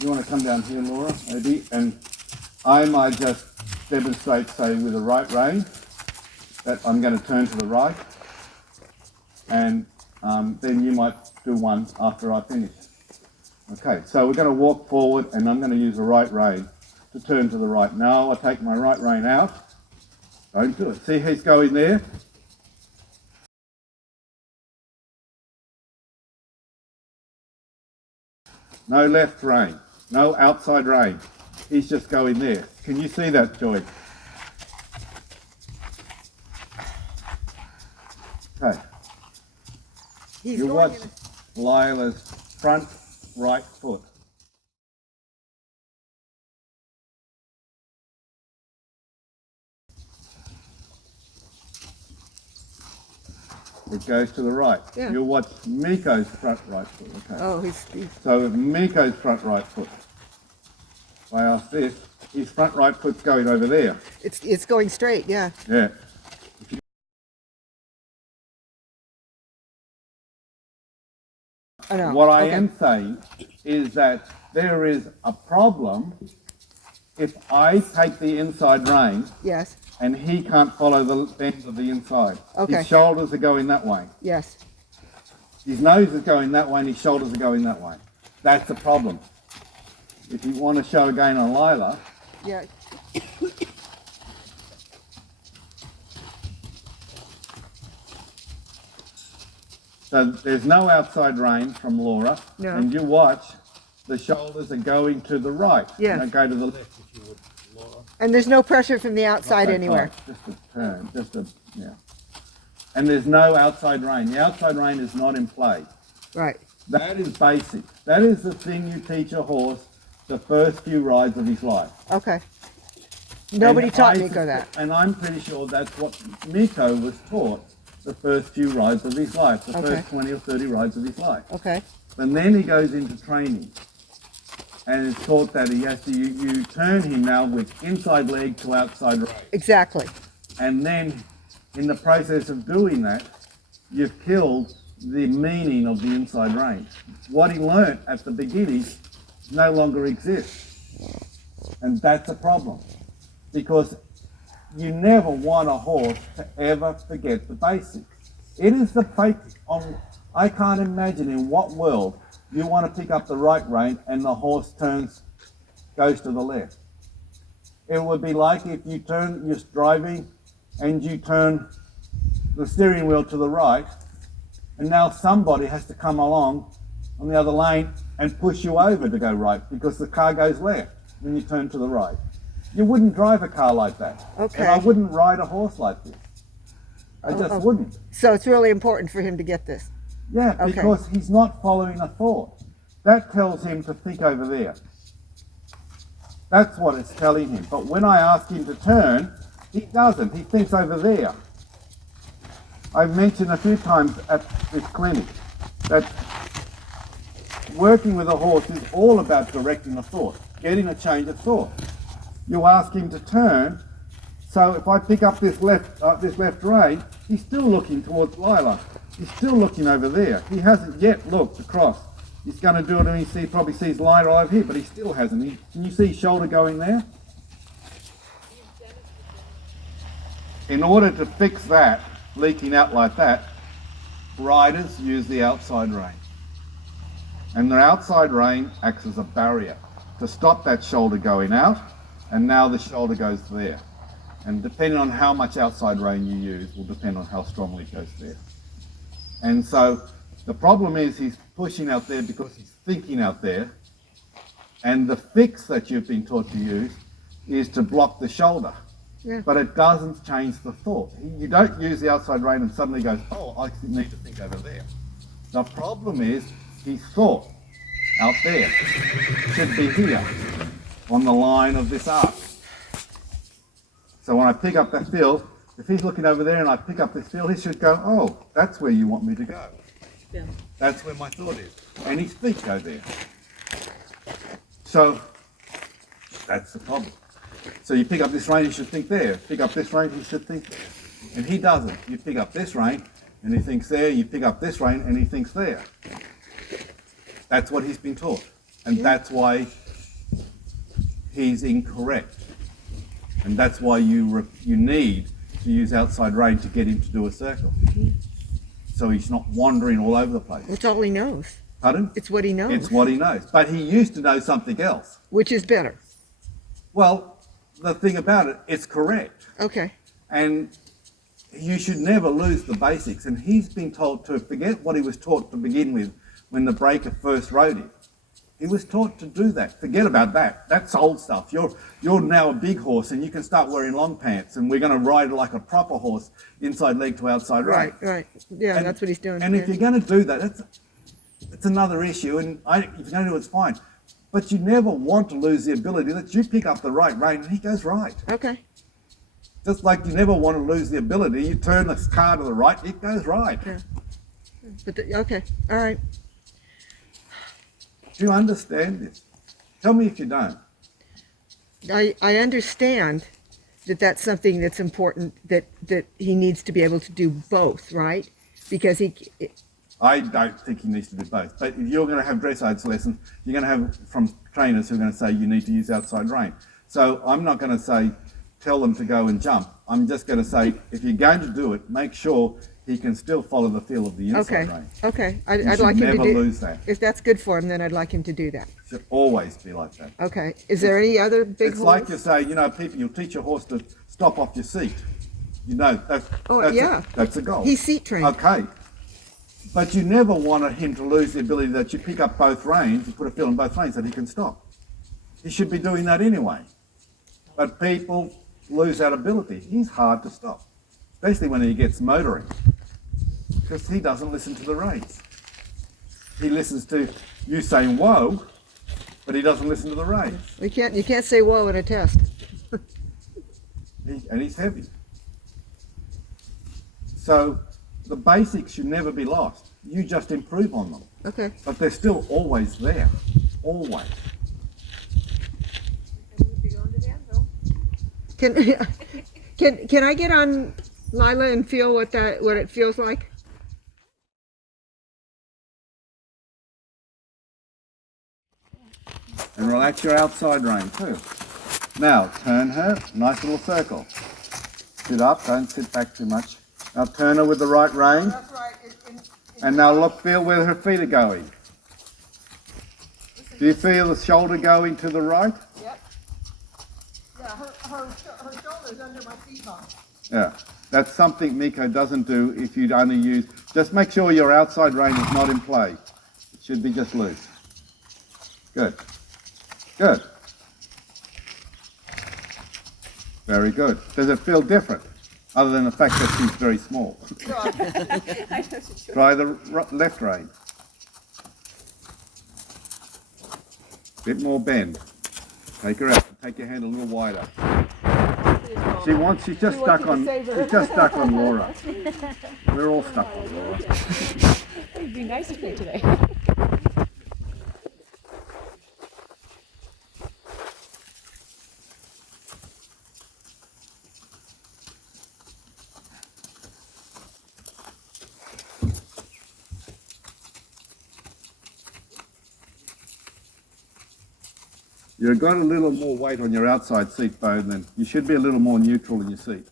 You want to come down here, Laura, maybe, and I might just demonstrate, say, with a right rein, that I'm going to turn to the right, and then you might do one after I finish. Okay, so we're going to walk forward, and I'm going to use a right rein to turn to the right. Now I take my right rein out. Don't do it. See, he's going there. No left rein, no outside rein. He's just going there. Can you see that, Joy? Okay. You watch Lila's front right foot. It goes to the right. Yeah. You watch Miko's front right foot. Okay. Oh, he's So Miko's front right foot. If I ask this, his front right foot's going over there. it's going straight, yeah. Yeah. I know. What I Okay. am saying is that there is a problem if I take the inside rein Yes, and he can't follow the bends of the inside. Okay. His shoulders are going that way. yes. His nose is going that way and his shoulders are going that way. That's the problem. If you want to show again on Lila, Yeah. so there's no outside rein from Laura, No. and you watch, the shoulders are going to the right. Yes. Now go to the left if you would, Laura. And there's no pressure from the outside Not that anywhere. tight, just a turn, just a, yeah. And there's no outside rein. The outside rein is not in play. Right. That is basic. That is the thing you teach a horse the first few rides of his life. Okay. Nobody And taught I Miko that. And I'm pretty sure that's what Miko was taught the first few rides of his life, the Okay. first 20 or 30 rides of his life. Okay. And then he goes into training and is taught that he has to, you turn him now with inside leg to outside rein. Exactly. And then in the process of doing that, you've killed the meaning of the inside rein. What he learnt at the beginning no longer exists. And that's a problem. Because you never want a horse to ever forget the basics. It is the basic on, I can't imagine in what world you want to pick up the right rein and the horse goes to the left. It would be like if you're driving and you turn the steering wheel to the right, and now somebody has to come along on the other lane and push you over to go right because the car goes left when you turn to the right. You wouldn't drive a car like that. Okay. And I wouldn't ride a horse like this. I just wouldn't. So it's really important for him to get this. Yeah, Okay. because he's not following a thought. That tells him to think over there. That's what it's telling him. But when I ask him to turn, he doesn't. He thinks over there. I've mentioned a few times at this clinic that working with a horse is all about directing a thought, getting a change of thought. You ask him to turn, so if I pick up this left rein, he's still looking towards Lila. He's still looking over there. He hasn't yet looked across. He's going to do it and he probably sees Lila over here, but he still hasn't. Can you see his shoulder going there? In order to fix that, leaking out like that, riders use the outside rein. And the outside rein acts as a barrier to stop that shoulder going out, and now the shoulder goes there. And depending on how much outside rein you use will depend on how strongly it goes there. And so the problem is he's pushing out there because he's thinking out there, and the fix that you've been taught to use is to block the shoulder. Yeah. But it doesn't change the thought. You don't use the outside rein and suddenly goes, oh, I need to think over there. The problem is he thought, out there. Should be here, on the line of this arc. So when I pick up that field, if he's looking over there and I pick up this field, he should go, oh, that's where you want me to go. Yeah. That's where my thought is. And his feet go there. So that's the problem. So you pick up this rein, he should think there. Pick up this rein, he should think there. And he doesn't. You pick up this rein and he thinks there. You pick up this rein and he thinks there. That's what he's been taught. And that's why he's incorrect. And that's why you need to use outside rein to get him to do a circle. So he's not wandering all over the place. It's all he knows. Pardon? It's what he knows. It's what he knows. But he used to know something else. Which is better. Well, the thing about it, it's correct. Okay. And you should never lose the basics. And he's been told to forget what he was taught to begin with when the breaker first rode him. He was taught to do that. Forget about that. That's old stuff. You're now a big horse and you can start wearing long pants and we're going to ride like a proper horse, inside leg to outside rein. Right. Yeah, And- that's what he's doing. And yeah. if you're going to do that, it's another issue. And if you're going to do it, it's fine. But you never want to lose the ability that you pick up the right rein and he goes right. Okay. Just like you never want to lose the ability, you turn the car to the right, it goes right. Yeah. But okay. All right. Do you understand this? Tell me if you don't. I understand that that's something that's important, that he needs to be able to do both, right? Because I don't think he needs to do both. But if you're going to have dressage lessons, you're going to have from trainers who are going to say you need to use outside rein. So I'm not going to say tell them to go and jump. I'm just going to say if you're going to do it, make sure he can still follow the feel of the inside rein. Okay. You I'd should like him to never do. lose that. If that's good for him, then I'd like him to do that. It should always be like that. Okay. Is there any other big It's like holes? you say, people, you'll teach a horse to stop off your seat. That's yeah. that's a goal. He's seat trained. Okay. But you never wanted him to lose the ability that you pick up both reins, you put a fill on both reins, that he can stop. He should be doing that anyway. But people lose that ability. He's hard to stop, especially when he gets motoring, because he doesn't listen to the reins. He listens to you saying whoa, but he doesn't listen to the reins. You can't say whoa in a test. And he's heavy. So the basics should never be lost. You just improve on them. Okay. But they're still always there. Always. Can I get on Lila and feel what it feels like? And relax your outside rein too. Now turn her, nice little circle. Sit up, don't sit back too much. Now turn her with the right rein. That's right. And now feel where her feet are going. Do you feel the shoulder going to the right? Yep. Yeah, her shoulder's under my feet bone. Yeah. That's something Miko doesn't do if you only use, just make sure your outside rein is not in play. It should be just loose. Good. Good. Very good. Does it feel different? Other than the fact that she's very small. Try the left rein. Bit more bend. Take her out. Take your hand a little wider. She's just stuck on Laura. We're all stuck on Laura. It'd be nice of me today. You've got a little more weight on your outside seat bone, then you should be a little more neutral in your seat.